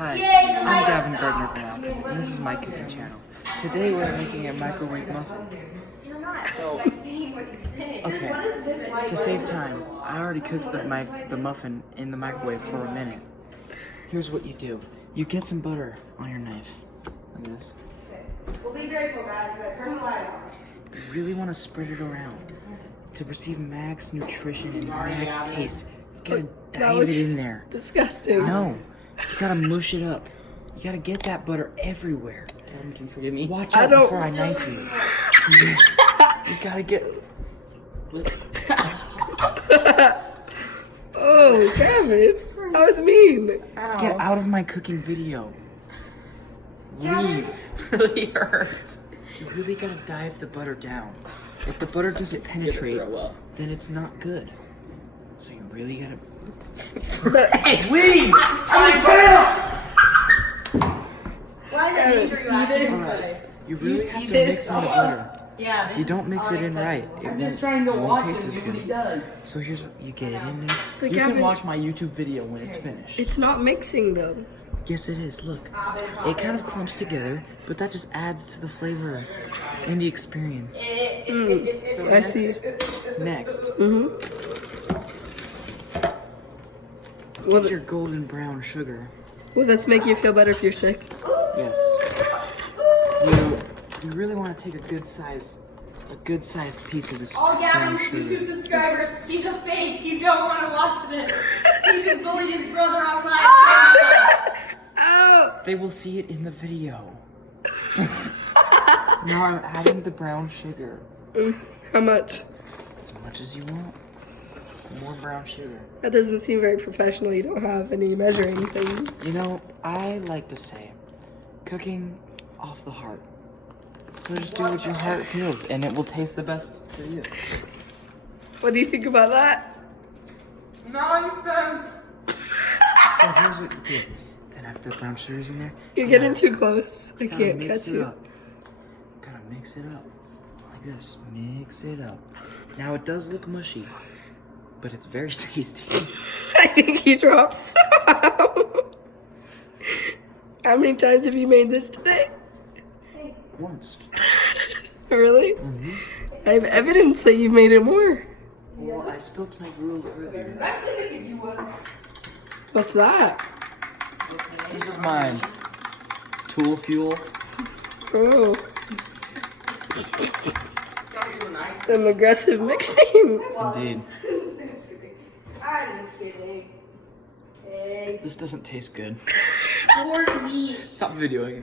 Hi, I'm Gavin Gardner from Alpha, and this is my cooking channel. Today we're making a microwave muffin. So, okay, to save time, I already cooked the muffin in the microwave for a minute. Here's what you do. You get some butter on your knife, like this. We'll be grateful, guys. Turn the light on. You really want to spread it around to perceive max nutrition and max taste. You gotta dive it in there. Disgusting. No, you gotta mush it up. You gotta get that butter everywhere. Can you forgive me? Watch out before I knife you. You gotta get. Oh, Gavin, that was mean. Ow. Get out of my cooking video. Leave. Really hurts. You really gotta dive the butter down. If the butter doesn't penetrate, then it's not good. So you really gotta. Hey, leave! Alright, you really have to mix in the butter. Yeah. If you don't mix it in right, it won't taste as good. So here's what you get it in there. But You Gavin, can watch my YouTube video when it's finished. it's not mixing though. Yes, it is. Look, it kind of clumps together, but that just adds to the flavor and the experience. So I see. Next, Will, get your golden brown sugar. will this make you feel better if you're sick? Yes. You really want to take a good size piece of this All brown Gavin's sugar. YouTube subscribers, he's a fake. You don't want to watch this. He just bullied his brother online. Ow! They will see it in the video. Now I'm adding the brown sugar. How much? As much as you want. More brown sugar. That doesn't seem very professional. You don't have any measuring thing. You know, I like to say, cooking off the heart. So just do what your heart feels, and it will taste the best for you. What do you think about that? Nonsense. So here's what you do. Then after the brown sugar's in there, You're getting too close. I gotta can't mix catch it you. up. Gotta mix it up. Like this. Mix it up. Now it does look mushy, but it's very tasty. I think you dropped some. How many times have you made this today? Once. Really? I have evidence that you made it more. Well, I spilled my gruel earlier. What's that? This is mine. Tool fuel. Oh. Some aggressive mixing. Indeed. I'm just kidding. Hey. This doesn't taste good. For me. Stop videoing.